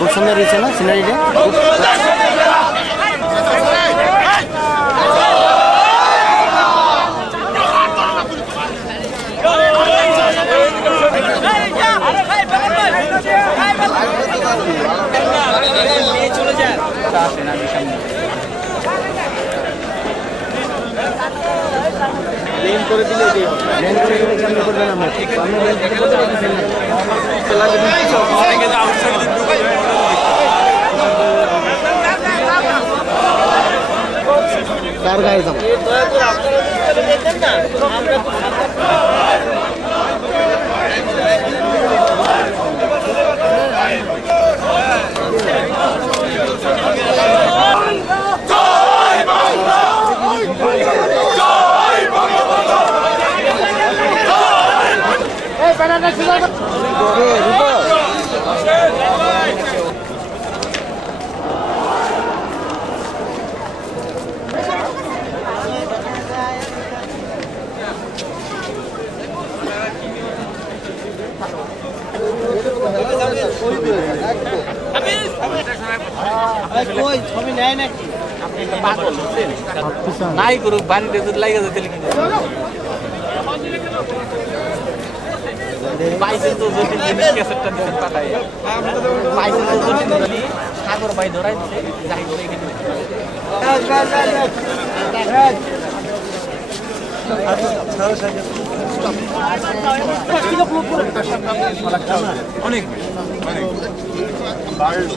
খুব সুন্দর হয়েছে না সিনারিটা? লেন করে দিলে এটাই হবে। লেন করে দিলে কেমন করবেন আপনি? আপনি লেন করে করতে পারবেন না। খেলা যদি অনেকে যে আউটসাইডে যদি ঢুকে যায় ওটা তো দেখতে কার গাড়ি যাবো? নাই করুক বাড়িতে যদি লাগে যেতে লিখে পাইছেন তো যদি ক্যাসেটটা দিতে পাঠাই পাইছেন তো যদি সাগর ভাই ধরাই যাই করে অনেক অনেক বাড়লো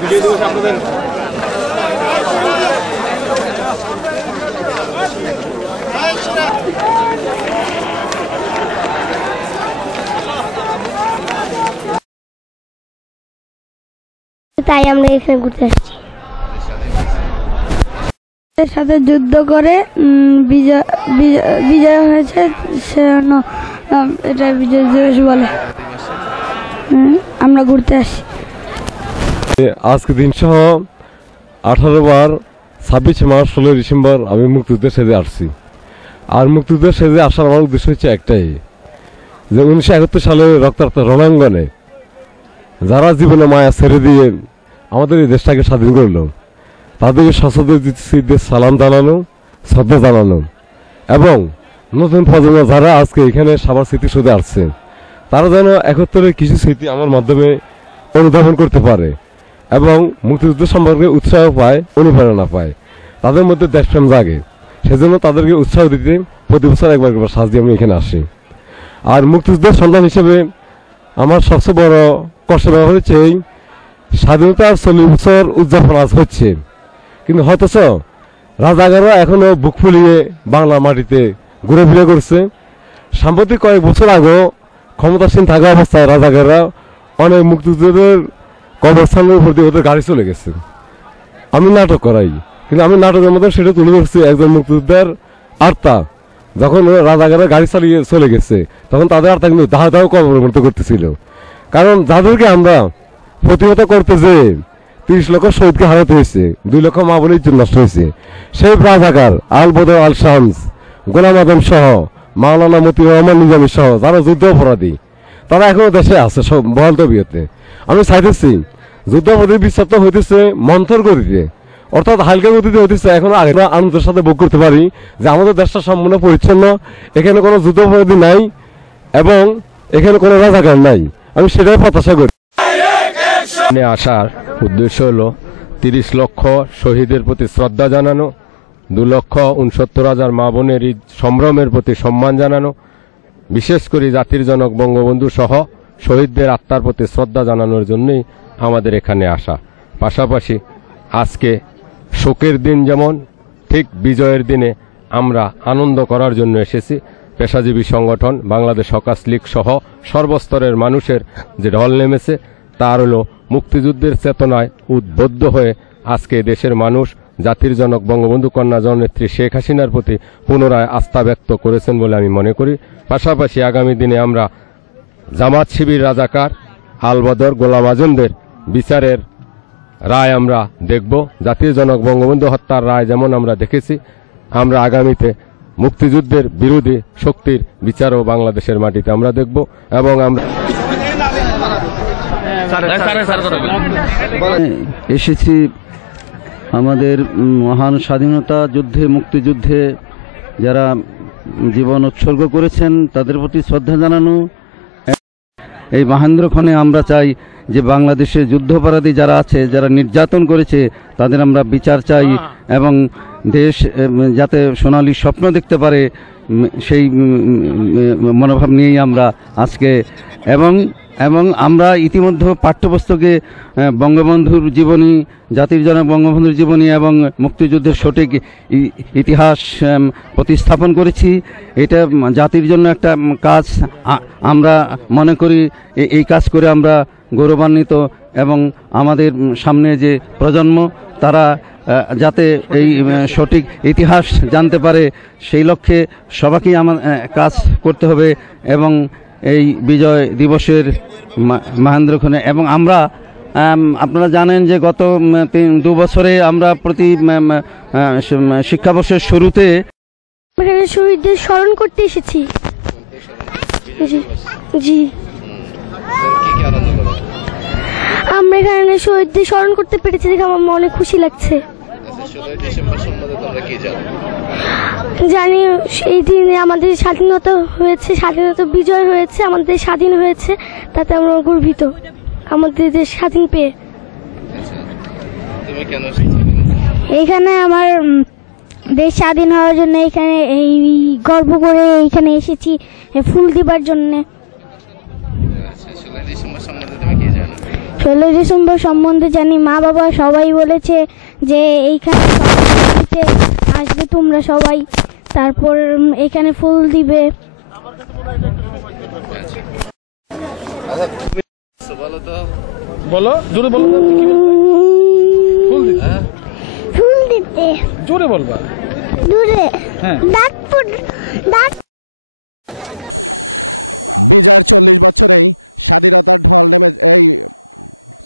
ভিডিও দিবস আপনাদের তাই আমরা এখানে ঘুরতে আসছি। এর সাথে যুদ্ধ করে বিজয় হয়েছে, সেজন্য এটা বিজয় দিবস বলে। আমরা ঘুরতে আসি। আজকে দিন সহ 18 বার 26 মার্চ 16 ডিসেম্বর আমি মুক্তিযুদ্ধের সেজে আসছি। আর মুক্তিযুদ্ধের সেজে আসার আমার উদ্দেশ্য হচ্ছে একটাই, যে 1971 সালে রক্তাক্ত রণাঙ্গনে যারা জীবনে মায়া ছেড়ে দিয়ে আমাদের এই দেশটাকে স্বাধীন করলো, তাদেরকে সশস্ত্র সালাম জানানো, শ্রদ্ধা জানানো, এবং নতুন প্রজন্ম যারা আজকে এখানে সবার স্মৃতিসৌধে আসছে, তারা যেন 71-এর কিছু স্মৃতি আমার মাধ্যমে অনুধাবন করতে পারে এবং মুক্তিযুদ্ধ সম্পর্কে উৎসাহ পায়, অনুপ্রেরণা পায়, তাদের মধ্যে দেশপ্রেম জাগে। সেজন্য তাদেরকে উৎসাহ দিতে প্রতি বছর একবার একবার সাজ দিয়ে আমি এখানে আসি। আর মুক্তিযুদ্ধের সন্তান হিসেবে আমার সবচেয়ে বড় কষ্টের ব্যাপার হচ্ছে এই স্বাধীনতার 40 বছর উদযাপন আজ হচ্ছে, কিন্তু হয়তো রাজাকাররা এখনো বুক ফুলিয়ে বাংলা মাটিতে ঘুরে ফিরে করছে। সাম্প্রতিক কয়েক বছর আগেও ক্ষমতাসীন থাকা অবস্থায় রাজাকাররা অনেক মুক্তিযুদ্ধের কবরস্থানের উপর দিয়ে ওদের গাড়ি চলে গেছে। আমি নাটক করাই, কিন্তু আমি নাটকের মধ্যে সেটা তুলে ধরছি একজন মুক্তিযোদ্ধার আত্মা যখন রাজাকাররা গাড়ি চালিয়ে চলে গেছে তখন তাদের আত্মা কিন্তু দাহ দাহ কবরের মতো করতেছিল। কারণ যাদেরকে আমরা প্রতিহত করতে যে 30 লক্ষ শহীদকে হারাতে হয়েছে, 2 লক্ষ মা বোনের ইজ্জত নষ্ট হয়েছে, সেই রাজাকার আল বদর আল শামস, গোলাম আদম সহ, মাওলানা মতিউর রহমান নিজামী সহ যারা যুদ্ধ অপরাধী তারা এখনো দেশে আছে সব বহাল তবিয়তে। আমি চাইতেছি যুদ্ধ অপরাধীর বিচার তো হইতেছে মন্থর গতিতে, অর্থাৎ হালকা গতিতে হইতেছে। এখন আমরা আনন্দের সাথে ভোগ করতে পারি যে আমাদের দেশটা সম্পূর্ণ পরিচ্ছন্ন, এখানে কোনো যুদ্ধ অপরাধী নাই এবং এখানে কোনো রাজাকার নাই। আমি সেটাই প্রত্যাশা করি। আসার উদ্দেশ্য হলো 30 লক্ষ শহীদের প্রতি শ্রদ্ধা জানানো, 2,69,000 মা বোনের ঈদ সম্ভ্রমের প্রতি সম্মান জানানো, বিশেষ করে জাতির জনক বঙ্গবন্ধু সহ শহীদদের আত্মার প্রতি শ্রদ্ধা জানানোর জন্যই আমাদের এখানে আসা। পাশাপাশি আজকে শোকের দিন যেমন, ঠিক বিজয়ের দিনে আমরা আনন্দ করার জন্য এসেছি। পেশাজীবী সংগঠন বাংলাদেশ হকার্স লীগ সহ সর্বস্তরের মানুষের যে ঢল নেমেছে তার হলো মুক্তিযুদ্ধের চেতনায় উদ্বুদ্ধ হয়ে আজকে দেশের মানুষ জাতির জনক বঙ্গবন্ধু কন্যা জননেত্রী শেখ হাসিনার প্রতি পুনরায় আস্থা ব্যক্ত করেছেন বলে আমি মনে করি। পাশাপাশি আগামী দিনে আমরা জামাত শিবির রাজাকার আল বদর গোলাম আজমদের বিচারের রায় আমরা দেখব। জাতির জনক বঙ্গবন্ধু হত্যার রায় যেমন আমরা দেখেছি, আমরা আগামীতে মুক্তিযুদ্ধের বিরোধী শক্তির বিচারও বাংলাদেশের মাটিতে আমরা দেখব। এবং আমরা এসেছি আমাদের মহান স্বাধীনতা যুদ্ধে, মুক্তিযুদ্ধে যারা জীবন উৎসর্গ করেছেন তাদের প্রতি শ্রদ্ধা জানানো। এই মহেন্দ্রক্ষণে আমরা চাই যে বাংলাদেশে যুদ্ধাপরাধী যারা আছে, যারা নির্যাতন করেছে তাদের আমরা বিচার চাই এবং দেশ যাতে সোনালী স্বপ্ন দেখতে পারে সেই মনোভাব নিয়েই আমরা আজকে এবং আমরা ইতিমধ্যে পাঠ্যপুস্তকে বঙ্গবন্ধুর জীবনী, জাতির জনক বঙ্গবন্ধুর জীবনী এবং মুক্তিযুদ্ধের সঠিক ইতিহাস প্রতিস্থাপন করেছি। এটা জাতির জন্য একটা কাজ, আমরা মনে করি এই কাজ করে আমরা গৌরবান্বিত এবং আমাদের সামনে যে প্রজন্ম তারা যাতে এই সঠিক ইতিহাস জানতে পারে সেই লক্ষ্যে সবাইকেই আমার কাজ করতে হবে। এবং এই বিজয় দিবসের মহেন্দ্রক্ষণে এবং আমরা আপনারা জানেন যে গত 2 বছরে আমরা প্রতি শিক্ষাবর্ষের শুরুতে শহীদদের স্মরণ করতে এসেছি। জি, আমরা এখানে শহীদদের স্মরণ করতে পেরেছি দেখে আমার অনেক খুশি লাগছে। জানি এই দিনে আমাদের স্বাধীনতা হয়েছে, স্বাধীনতা বিজয় হয়েছে, আমাদের স্বাধীন হয়েছে, তাতে আমরা গর্বিত আমাদের দেশ স্বাধীন পেয়ে। এইখানে আমার দেশ স্বাধীন হওয়ার জন্য এখানে এই গর্ব করে এইখানে এসেছি ফুল দিবার জন্য। 16 ডিসেম্বর সম্বন্ধে জানি, মা বাবা সবাই বলেছে যে এইখানে আসবে তোমরা সবাই, তারপর এখানে ফুল দিবে। বলো, জোরে বলো। ফুল দিতে জোরে বলবা, দূরে বিজয়ের 40 বছরেই স্বাধীনতার ঢল নেমে এই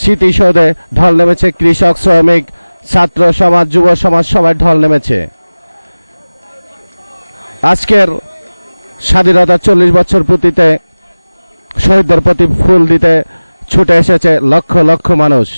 স্মৃতিসৌধে ঢল নেমেছে। কৃষক, শ্রমিক, ছাত্র সমাজ, যুব সমাজ সবাই ঢল নেমেছে। আজকের স্বাধীনতার 40 বছর পূর্তিতে শহীদদের প্রতি ফুল দিতে ছুটে এসেছে লক্ষ লক্ষ মানুষ।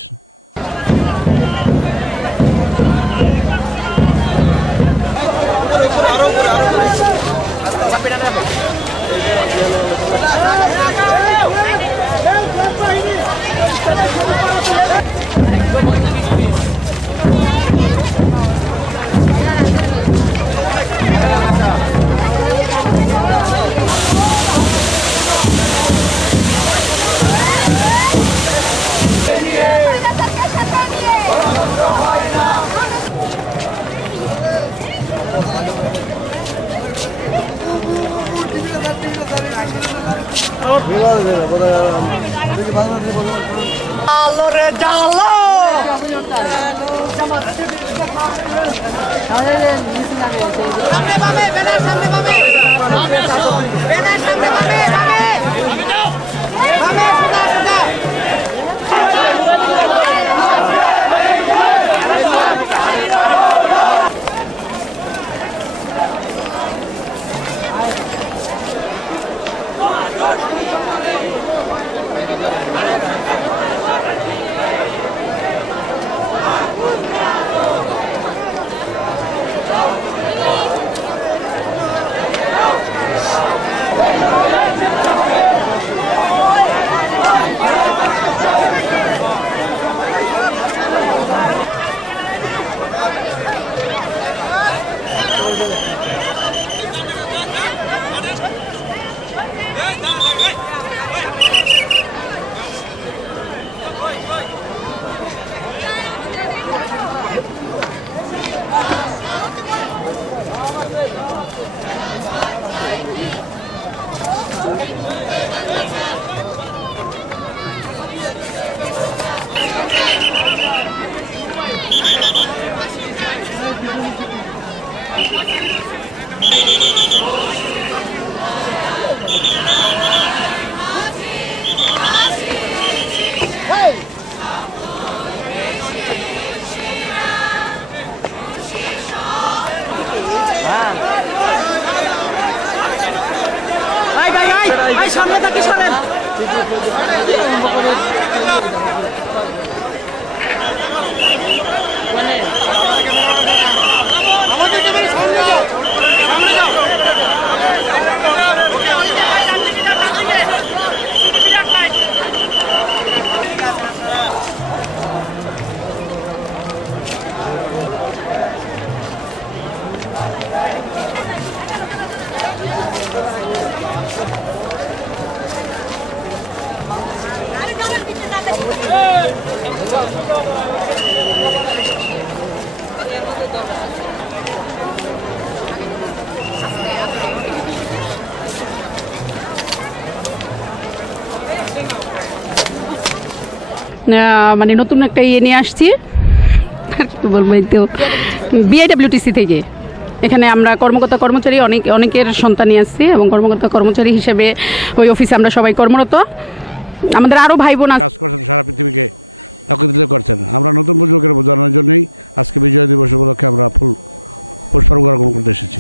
সামনে থাকি সরেন। মানে নতুন একটা ইয়ে নিয়ে আসছি, বলবো তো বিআইডব্লিউটিসি থেকে। এখানে আমরা কর্মকর্তা কর্মচারী অনেকের সন্তানই আসছি এবং কর্মকর্তা কর্মচারী হিসেবে ওই অফিসে আমরা সবাই কর্মরত। আমাদের আরও ভাই বোন কাজ করছেন, সারা পৃথিবীকে একত্রিত করছেন। আমরা নতুন প্রজন্মকে বোঝানোর জন্যই আজকে বিজয় দিবস উপলক্ষে আমরা পুষ্পার্ঘ অর্পণ করতে এসেছি।